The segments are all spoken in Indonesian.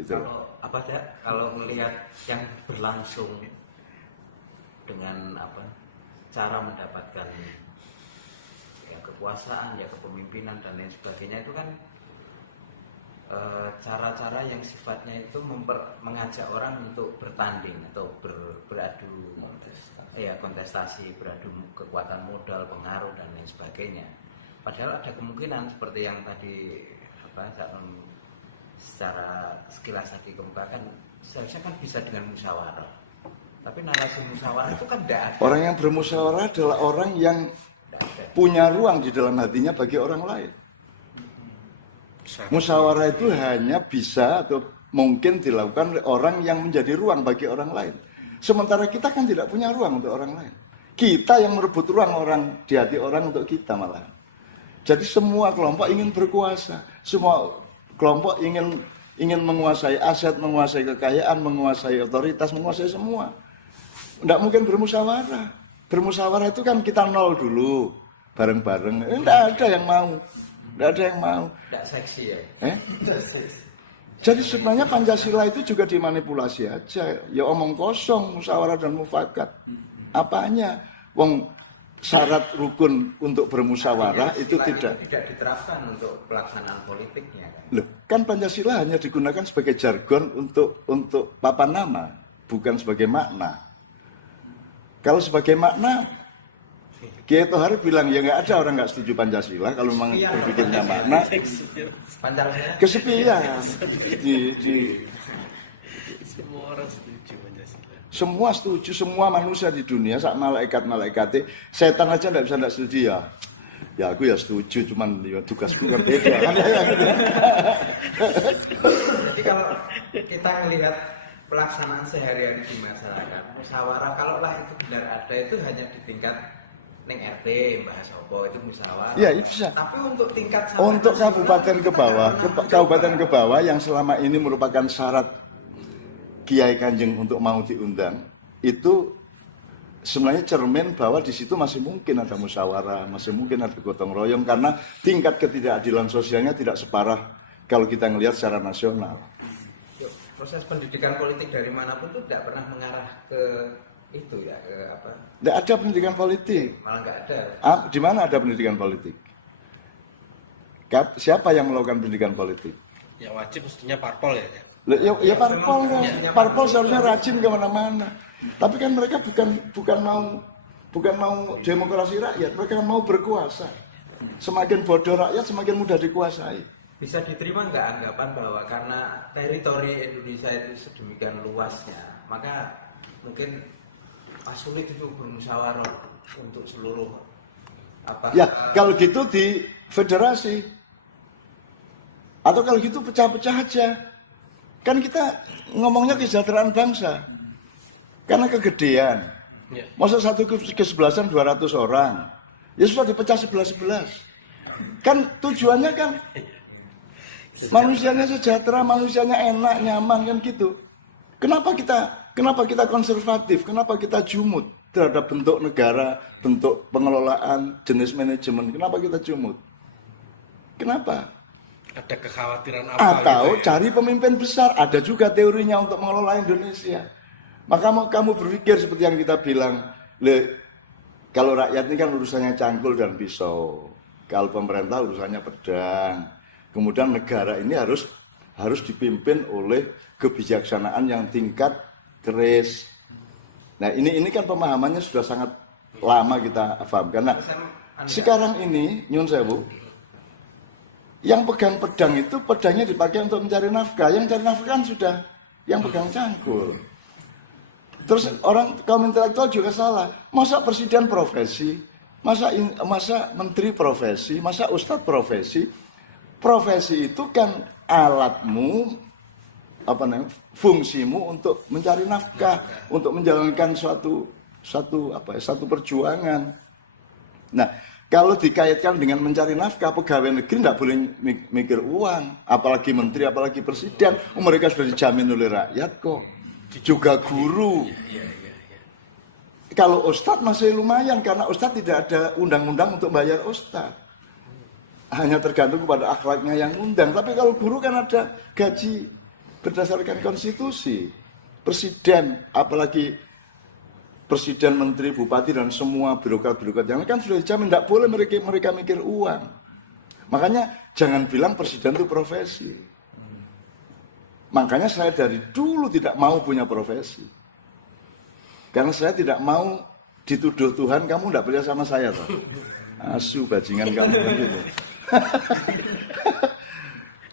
Gitu. Kalau melihat yang berlangsung dengan cara mendapatkan ya kekuasaan, ya kepemimpinan dan lain sebagainya itu kan cara-cara yang sifatnya itu mengajak orang untuk bertanding atau beradu kontestasi, beradu kekuatan modal, pengaruh dan lain sebagainya. Padahal ada kemungkinan seperti yang tadi secara sekilas tadi kemukakan, seharusnya kan bisa dengan musyawarah. Tapi narasi musyawarah itu kan tidak ada. Orang yang bermusyawarah adalah orang yang punya ruang di dalam hatinya bagi orang lain. Musyawarah itu hanya bisa atau mungkin dilakukan oleh orang yang menjadi ruang bagi orang lain. Sementara kita kan tidak punya ruang untuk orang lain. Kita yang merebut ruang orang di hati orang untuk kita malah. Jadi semua kelompok ingin berkuasa. Semua kelompok ingin menguasai aset, menguasai kekayaan, menguasai otoritas, menguasai semua. Tidak mungkin bermusyawarah. Bermusyawarah itu kan kita nol dulu, bareng-bareng. Tidak ada yang mau. Tidak ada yang mau. Tidak seksi ya? Jadi sebenarnya Pancasila itu juga dimanipulasi aja. Ya omong kosong, musyawarah dan mufakat. Apanya? Wong syarat rukun untuk bermusyawarah itu tidak diterapkan untuk pelaksanaan politiknya kan? Loh, kan Pancasila hanya digunakan sebagai jargon untuk papan nama, bukan sebagai makna. Kalau sebagai makna, Kiai Tohari bilang ya nggak ada orang nggak setuju Pancasila kalau memang berpikirnya makna. Kesepian. Semua orang setuju Pancasila. Semua setuju, semua manusia di dunia, sak malaikat-malaikatnya, setan aja nggak setuju ya. Ya aku ya setuju, cuman ya tugasku kan beda kan ya. Jadi kalau kita melihat pelaksanaan sehari-hari di masyarakat, musyawarah kalaulah itu benar ada itu hanya di tingkat neng RT, bahas opo itu musyawarah. Iya, itu bisa. Tapi untuk tingkat untuk kabupaten ke bawah yang selama ini merupakan syarat Kiai Kanjeng untuk mau diundang, itu sebenarnya cermin bahwa di situ masih mungkin ada musyawarah, masih mungkin ada gotong royong karena tingkat ketidakadilan sosialnya tidak separah kalau kita ngelihat secara nasional. Proses pendidikan politik dari manapun itu tidak pernah mengarah ke itu ya, ke apa? Tidak ada pendidikan politik. Malah nggak ada. Di mana ada pendidikan politik? Siapa yang melakukan pendidikan politik? Yang wajib mestinya parpol ya. Ya parpol kan. Parpol seharusnya rajin kemana-mana. Tapi kan mereka bukan mau demokrasi rakyat, mereka mau berkuasa. Semakin bodoh rakyat, semakin mudah dikuasai. Bisa diterima nggak anggapan bahwa karena teritori Indonesia itu sedemikian luasnya, maka mungkin sulit itu bermusyawarah untuk seluruh apa? Ya, kalau gitu di federasi. Atau kalau gitu pecah-pecah aja. Kan kita ngomongnya kesejahteraan bangsa. Karena kegedean. Masa satu kesebelasan 200 orang. Ya sudah dipecah 11-11. Kan tujuannya kan manusianya sejahtera, manusianya enak, nyaman kan gitu. Kenapa kita konservatif? Kenapa kita jumut terhadap bentuk negara, bentuk pengelolaan, jenis manajemen? Kenapa kita jumut? Kenapa? Ada kekhawatiran apa? Atau gitu ya? cari pemimpin besar. Ada juga teorinya untuk mengelola Indonesia. Maka kamu berpikir seperti yang kita bilang, kalau rakyat ini kan urusannya cangkul dan pisau. Kalau pemerintah urusannya pedang. Kemudian negara ini harus dipimpin oleh kebijaksanaan yang tingkat keris. Nah ini kan pemahamannya sudah sangat lama kita pahamkan. Nah sekarang ini nyun sewu, yang pegang pedang itu pedangnya dipakai untuk mencari nafkah. Yang cari nafkah kan sudah yang pegang cangkul. Terus kaum intelektual juga salah. Masa presiden profesi, masa menteri profesi, masa ustadz profesi. Profesi itu kan alatmu, fungsimu untuk mencari nafkah, untuk menjalankan suatu perjuangan. Nah, kalau dikaitkan dengan mencari nafkah, pegawai negeri tidak boleh mikir uang, apalagi menteri, apalagi presiden. Mereka sudah dijamin oleh rakyat kok. Juga guru. Kalau ustadz masih lumayan, karena ustadz tidak ada undang-undang untuk bayar ustadz. Hanya tergantung kepada akhlaknya yang undang. Tapi kalau guru kan ada gaji berdasarkan konstitusi. Presiden, apalagi presiden, menteri, bupati, dan semua birokrat-birokrat yang lain kan sudah dijamin, tidak boleh mereka mikir uang. Makanya jangan bilang presiden itu profesi. Makanya saya dari dulu tidak mau punya profesi. Karena saya tidak mau dituduh Tuhan, kamu tidak percaya sama saya toh. Asu bajingan kamu gitu.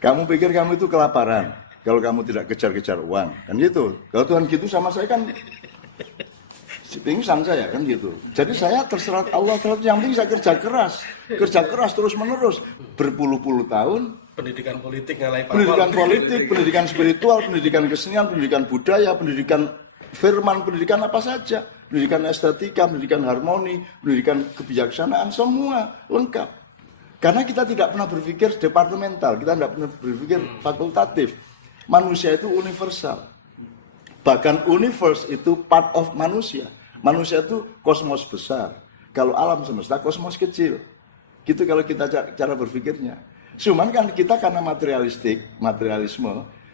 Kamu pikir kamu itu kelaparan kalau kamu tidak kejar-kejar uang, kan gitu. Kalau Tuhan gitu sama saya kan pingsan saya kan gitu. Jadi saya terserah Allah, yang penting saya kerja keras terus menerus berpuluh-puluh tahun. Pendidikan politik ngalahin Pendidikan politik, pendidikan spiritual, pendidikan kesenian, pendidikan budaya, pendidikan firman, pendidikan apa saja, pendidikan estetika, pendidikan harmoni, pendidikan kebijaksanaan, semua lengkap. Karena kita tidak pernah berpikir departemental, kita tidak pernah berpikir fakultatif. Manusia itu universal. Bahkan universe itu part of manusia. Manusia itu kosmos besar. Kalau alam semesta, kosmos kecil. Gitu kalau kita cara berpikirnya. Cuman kan kita karena materialisme,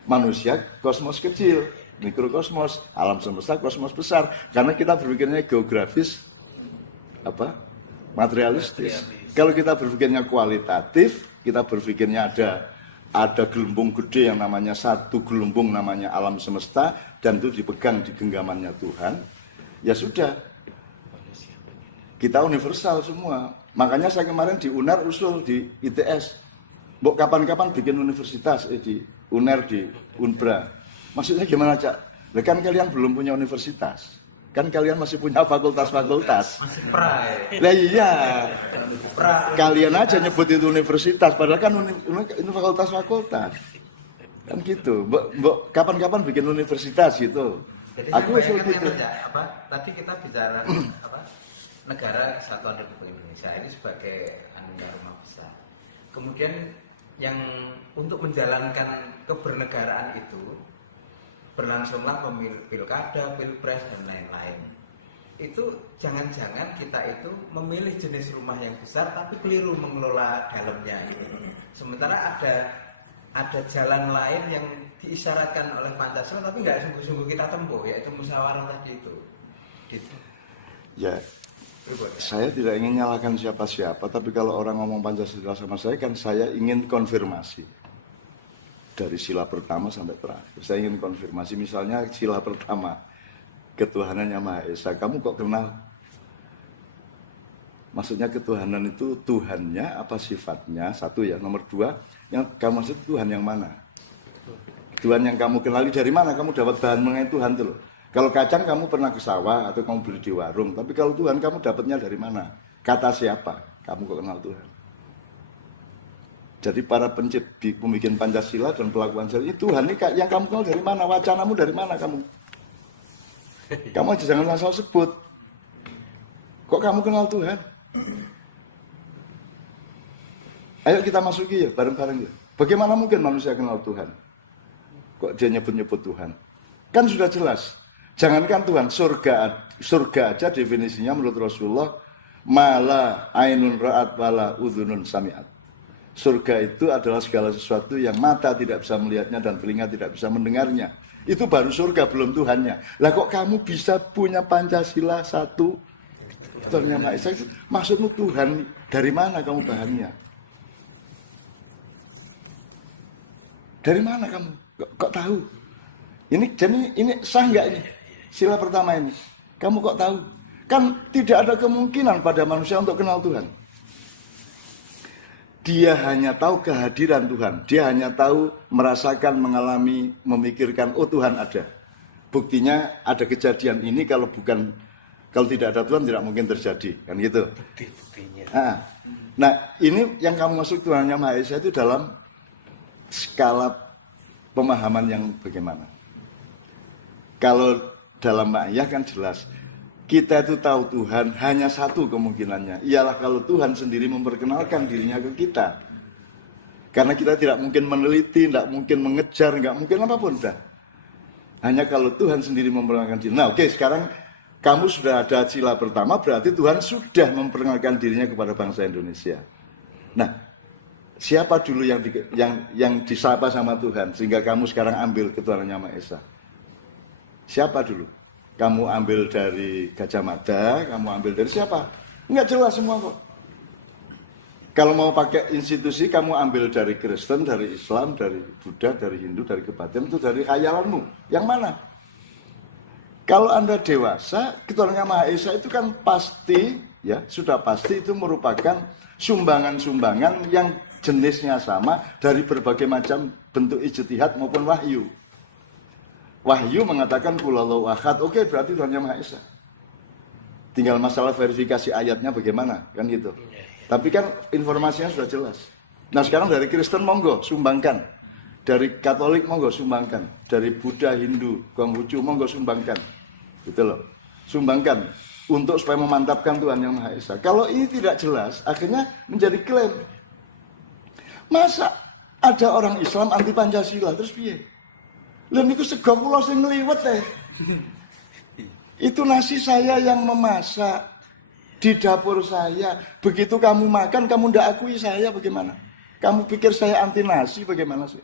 manusia kosmos kecil, mikrokosmos, alam semesta kosmos besar. Karena kita berpikirnya geografis, materialistis. Kalau kita berpikirnya kualitatif, kita berpikirnya ada gelembung gede yang namanya satu gelembung namanya alam semesta dan itu dipegang di genggamannya Tuhan. Ya sudah, kita universal semua. Makanya saya kemarin di UNER usul di ITS. Mbok kapan-kapan bikin universitas di UNER, di Unbra. Maksudnya gimana, Cak? Kan kalian belum punya universitas. Kan kalian masih punya fakultas-fakultas. Masih pra ya. Lah iya. Pra. Kalian aja nyebut itu universitas, padahal kan ini fakultas-fakultas. Kan gitu. Mbok kapan-kapan bikin universitas gitu. Jadi Aku saya usul gitu. tadi kita bicara negara Kesatuan Republik Indonesia ini sebagai rumah besar. Kemudian yang untuk menjalankan kebernegaraan itu berlangsunglah pilkada, pilpres dan lain-lain. Itu jangan-jangan kita itu memilih jenis rumah yang besar tapi keliru mengelola dalamnya. Sementara ada jalan lain yang diisyaratkan oleh Pancasila tapi nggak sungguh-sungguh kita tempuh, yaitu musyawarah tadi itu. Gitu. Ya, saya tidak ingin nyalahkan siapa-siapa, tapi kalau orang ngomong Pancasila sama saya kan saya ingin konfirmasi. Dari sila pertama sampai terakhir. Saya ingin konfirmasi, misalnya sila pertama, ketuhanan yang Maha Esa. Kamu kok kenal? Maksudnya ketuhanan itu Tuhannya apa sifatnya? Satu ya. Nomor dua, yang kamu maksud Tuhan yang mana? Tuhan yang kamu kenali dari mana? Kamu dapat bahan mengenai Tuhan itu loh. Kalau kacang kamu pernah ke sawah atau kamu beli di warung. Tapi kalau Tuhan kamu dapatnya dari mana? Kata siapa? Kamu kok kenal Tuhan? Jadi para pembikin Pancasila dan pelaku Pancasila ini Tuhan ini yang kamu kenal dari mana? Wacanamu dari mana kamu? Kamu aja jangan asal sebut. Kok kamu kenal Tuhan? Ayo kita masuki ya bareng-bareng ya. Bagaimana mungkin manusia kenal Tuhan? Kok dia nyebut-nyebut Tuhan? Kan sudah jelas. Jangankan Tuhan, surga aja definisinya menurut Rasulullah mala ainun ra'at wala udhunun sami'at. Surga itu adalah segala sesuatu yang mata tidak bisa melihatnya dan telinga tidak bisa mendengarnya. Itu baru surga, belum Tuhannya. Lah kok kamu bisa punya Pancasila satu? Maksudmu Tuhan, dari mana kamu bahannya? Dari mana kamu? Kok tahu? Ini sah nggak ini? Sila pertama ini. Kamu kok tahu? Kan tidak ada kemungkinan pada manusia untuk kenal Tuhan. Dia hanya tahu kehadiran Tuhan. Dia hanya tahu merasakan, mengalami, memikirkan, oh Tuhan ada. Buktinya ada kejadian ini kalau tidak ada Tuhan tidak mungkin terjadi. Kan gitu. Bukti-buktinya. Nah, ini yang kamu maksud Tuhan yang Maha Esa itu dalam skala pemahaman yang bagaimana? Kalau dalam Ma'iyah kan jelas. Kita itu tahu Tuhan hanya satu kemungkinannya. Ialah kalau Tuhan sendiri memperkenalkan dirinya ke kita. Karena kita tidak mungkin meneliti, tidak mungkin mengejar, nggak mungkin apapun. Dah. Hanya kalau Tuhan sendiri memperkenalkan diri. Nah oke, sekarang kamu sudah ada sila pertama, berarti Tuhan sudah memperkenalkan dirinya kepada bangsa Indonesia. Nah, Siapa dulu yang disapa sama Tuhan sehingga kamu sekarang ambil ketuhanan Yang Maha Esa? Siapa dulu? Kamu ambil dari Gajah Mada, kamu ambil dari siapa? Enggak jelas semua kok. Kalau mau pakai institusi, kamu ambil dari Kristen, dari Islam, dari Buddha, dari Hindu, dari kebatinan, itu dari khayalanmu. Yang mana? Kalau Anda dewasa, ketuhanan Yang Maha Esa itu kan pasti, ya sudah pasti itu merupakan sumbangan-sumbangan yang jenisnya sama dari berbagai macam bentuk ijtihad maupun wahyu. Wahyu mengatakan Qul ahad, oke berarti Tuhan Yang Maha Esa. Tinggal masalah verifikasi ayatnya bagaimana, kan gitu. Tapi kan informasinya sudah jelas. Nah sekarang dari Kristen monggo sumbangkan, dari Katolik monggo sumbangkan, dari Buddha, Hindu, Konghucu monggo sumbangkan, gitu loh. Sumbangkan untuk supaya memantapkan Tuhan Yang Maha Esa. Kalau ini tidak jelas, akhirnya menjadi klaim. Masa ada orang Islam anti Pancasila terus piye? Lha niku sego kula sing ngliwet Itu nasi saya yang memasak di dapur saya. Begitu kamu makan, kamu ndak akui saya bagaimana? Kamu pikir saya anti nasi bagaimana sih?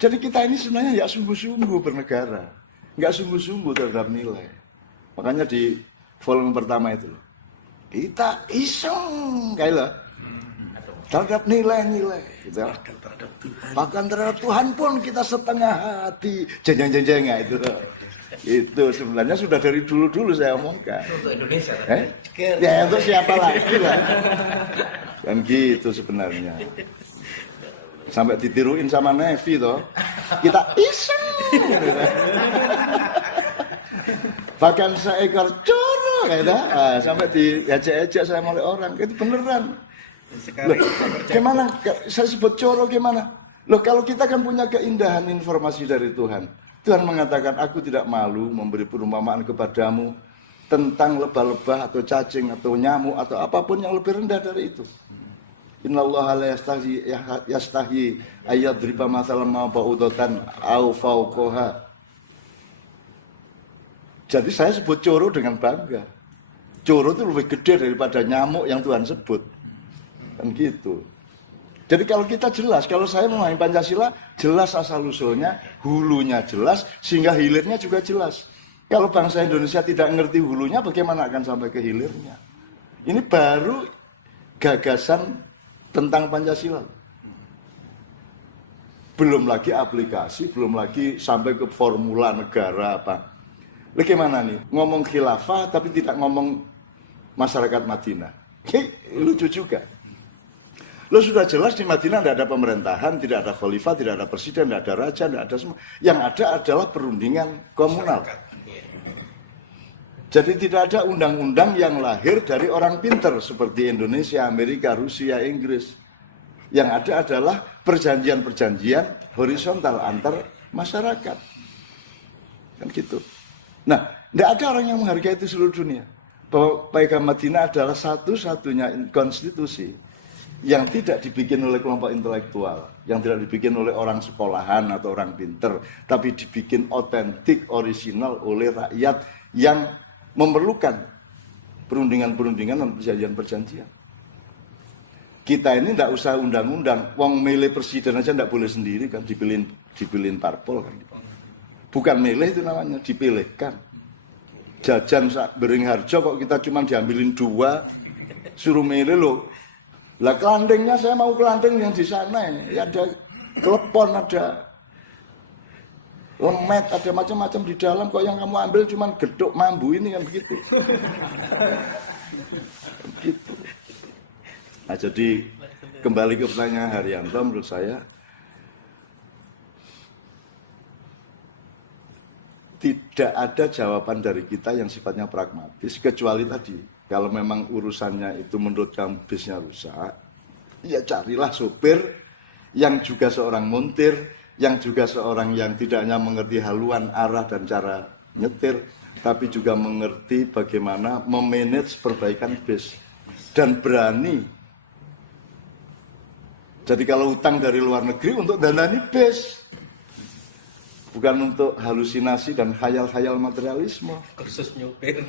Jadi kita ini sebenarnya nggak sungguh-sungguh bernegara, nggak sungguh-sungguh terhadap nilai. Makanya di volume pertama itu loh, kita iseng kayak loh terhadap nilai-nilai. Gitu. Bahkan terhadap Tuhan pun kita setengah hati, jeng-jeng itu. Itu sebenarnya sudah dari dulu-dulu saya omongkan. Untuk Indonesia. Ya untuk siapa lagi lah. Kan gitu sebenarnya. Sampai ditiruin sama Nevi toh. Kita iseng. Bahkan seekor coro gitu. Sampai diajak-ajak saya oleh orang. Itu beneran. Loh, gimana? Saya sebut coro gimana? Loh kalau kita kan punya keindahan informasi dari Tuhan. Tuhan mengatakan, aku tidak malu memberi perumpamaan kepadamu tentang lebah-lebah atau cacing atau nyamuk atau apapun yang lebih rendah dari itu. Innallaha la yastahi ayyadriba mathalan ma ba'udatan aw fawqaha. Jadi saya sebut coro dengan bangga. Coro itu lebih gede daripada nyamuk yang Tuhan sebut. Kan gitu. Jadi kalau kita jelas, kalau saya memahami Pancasila, jelas asal-usulnya, hulunya jelas, sehingga hilirnya juga jelas. Kalau bangsa Indonesia tidak ngerti hulunya, bagaimana akan sampai ke hilirnya? Ini baru gagasan tentang Pancasila. Belum lagi aplikasi, belum lagi sampai ke formula negara apa. Lalu gimana nih? Ngomong khilafah tapi tidak ngomong masyarakat Madinah. Lucu juga. Lo sudah jelas di Madinah tidak ada pemerintahan, tidak ada khalifah, tidak ada presiden, tidak ada raja, tidak ada semua. Yang ada adalah perundingan komunal. Jadi tidak ada undang-undang yang lahir dari orang pinter seperti Indonesia, Amerika, Rusia, Inggris. Yang ada adalah perjanjian-perjanjian horizontal antar masyarakat. Kan gitu. Nah, tidak ada orang yang menghargai itu seluruh dunia. Bahwa Piagam Madinah adalah satu-satunya konstitusi yang tidak dibikin oleh kelompok intelektual, yang tidak dibikin oleh orang sekolahan atau orang pinter, tapi dibikin otentik, orisinal oleh rakyat yang memerlukan perundingan-perundingan dan perjanjian-perjanjian. Kita ini tidak usah undang-undang, wong milih presiden aja tidak boleh sendiri kan, dipilihin parpol kan. Bukan milih itu namanya, dipilihkan. Jajan Beringharjo kok kita cuma diambilin 2, suruh milih loh. Lah kelantingnya saya mau kelanting yang di sana ini. Ya ada klepon, ada lemet, ada macam-macam di dalam. Kok yang kamu ambil cuma geduk mambu ini kan begitu. Begitu. Nah jadi kembali ke pertanyaan Haryanto, menurut saya tidak ada jawaban dari kita yang sifatnya pragmatis kecuali tadi. Kalau memang urusannya itu menurut kamu bisnya rusak, ya carilah sopir yang juga seorang montir, yang juga seorang yang tidak hanya mengerti haluan, arah dan cara nyetir, tapi juga mengerti bagaimana memanage perbaikan bis dan berani. Jadi kalau utang dari luar negeri untuk danani bis, bukan untuk halusinasi dan khayal-khayal materialisme. Kursus nyupir.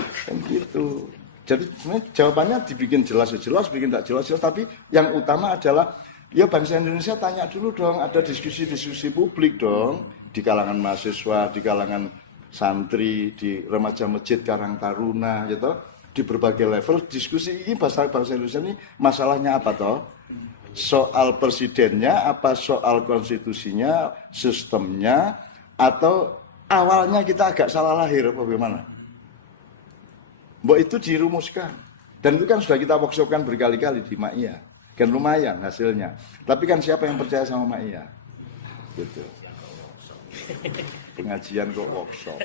Kan gitu. Jadi sebenarnya jawabannya dibikin jelas, bikin tak jelas, tapi yang utama adalah ya bangsa Indonesia tanya dulu dong, ada diskusi-diskusi publik dong di kalangan mahasiswa, di kalangan santri, di remaja masjid Karang Taruna, gitu, di berbagai level diskusi ini bangsa Indonesia ini masalahnya apa toh? Soal presidennya, apa soal konstitusinya, sistemnya, atau awalnya kita agak salah lahir, apa bagaimana? Mbok itu dirumuskan. Dan itu kan sudah kita workshopkan berkali-kali di MAIA. Kan lumayan hasilnya. Tapi kan siapa yang percaya sama MAIA? Gitu. Pengajian kok workshop.